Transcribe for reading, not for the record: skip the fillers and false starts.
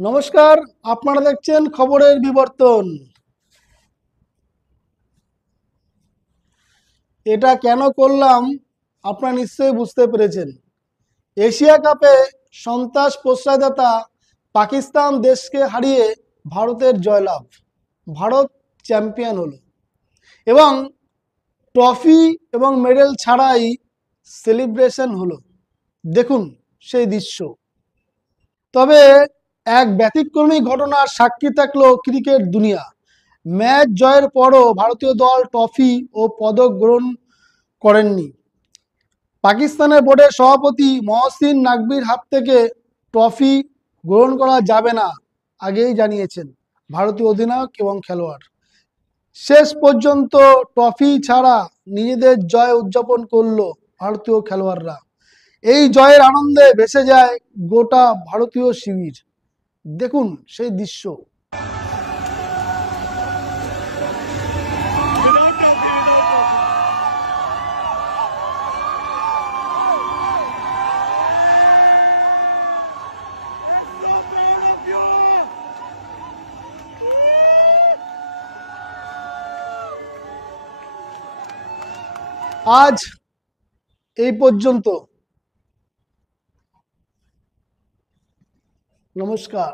নমস্কার, আপনারা দেখছেন খবরের বিবর্তন। এটা কেন করলাম আপনারা নিশ্চয়ই বুঝতে পেরেছেন। এশিয়া কাপে সন্ত্রাস প্রশ্রয়দাতা পাকিস্তান দেশকে হারিয়ে ভারতের জয়লাভ। ভারত চ্যাম্পিয়ন হলো এবং ট্রফি এবং মেডেল ছাড়াই সেলিব্রেশন হলো। দেখুন সেই দৃশ্য। তবে এক ব্যতিক্রমী ঘটনার সাক্ষী থাকলো ক্রিকেট দুনিয়া। ম্যাচ জয়ের পরও ভারতীয় দল ট্রফি ও পদক গ্রহণ করেননি। পাকিস্তানের বোর্ডের সভাপতি মহসিন নাকভির হাত থেকে ট্রফি গ্রহণ করা যাবে না আগেই জানিয়েছেন ভারতীয় অধিনায়ক এবং খেলোয়াড়। শেষ পর্যন্ত ট্রফি ছাড়া নিজেদের জয় উদযাপন করলো ভারতীয় খেলোয়াড়রা। এই জয়ের আনন্দে ভেসে যায় গোটা ভারতীয় শিবির। দেখুন সেই দৃশ্য। আজ এই পর্যন্ত। নমস্কার।